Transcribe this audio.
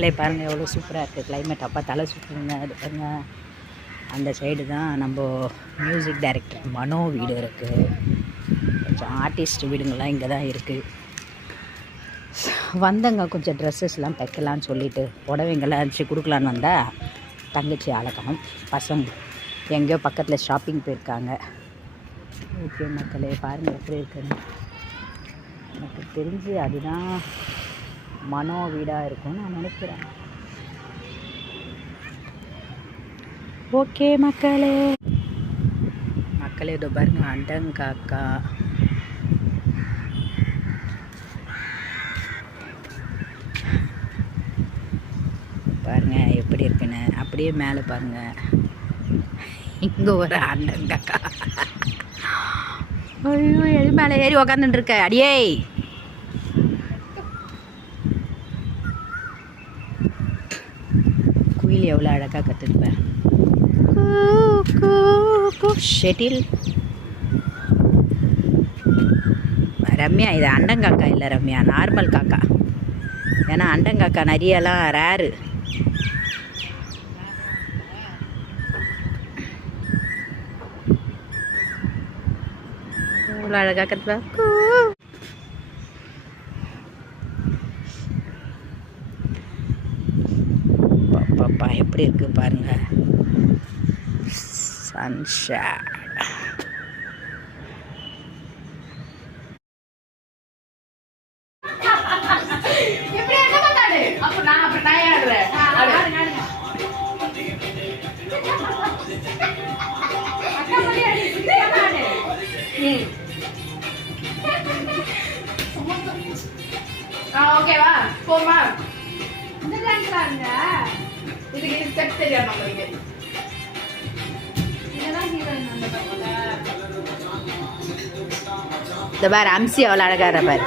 மக்களே பாருங்கள் எவ்வளோ சூப்பராக இருக்குது கிளைமேட். அப்போ தலை சுற்றுங்க. அது பாருங்கள், அந்த சைடு தான் நம்ம மியூசிக் டைரக்டர் மனோ வீடு இருக்குது. கொஞ்சம் ஆர்டிஸ்ட் வீடுங்கள்லாம் இங்கே தான் இருக்குது. வந்தங்க கொஞ்சம் ட்ரெஸ்ஸஸ்லாம் தைக்கலான்னு சொல்லிவிட்டு புடவைங்கெல்லாம் அனுப்பிச்சி கொடுக்கலான்னு வந்தால் தங்கச்சி அழகணும். பசங்க எங்கேயோ பக்கத்தில் ஷாப்பிங் போயிருக்காங்க. ஓகே மக்களே பாருங்கள் எப்படி இருக்குன்னு. எனக்கு தெரிஞ்சு அதுதான் மனோ வீடாக இருக்கும்னு நான் நினைக்கிறேன். ஓகே மக்களே இதோ பாருங்க அண்டங்காக்கா. பாருங்க எப்படி இருக்குன்னு. அப்படியே மேலே பாருங்க, இங்கே ஒரு அண்டங்காக்கா. ஐயோ எது மேலே ஏறி உக்காந்துட்டு இருக்க அடியே. குயில் எவ்வளோ அழகாக கற்றுருப்பேன். ஷெட்டில் ரம்யா, இது அண்டங்காக்கா இல்லை ரம்யா, நார்மல் காக்கா. ஏன்னா அண்டங்காக்கா நிறையலாம் ரேரு. இவ்வளோ அழகாக கற்றுப்பேன். பாப்பா எப்படி இருக்கு பாருங்க. சன்ஷேட் ஓகேவா போமா. இந்த டான்ஸ்லாங்க இதுக்கு ஸ்டெப் தெரியாது நம்மளுக்கு. இதெல்லாம் ஹீரோயின் அந்த பக்கத்துல இந்த பாரு அம்சி அவ்வளோ அழகாக பாரு.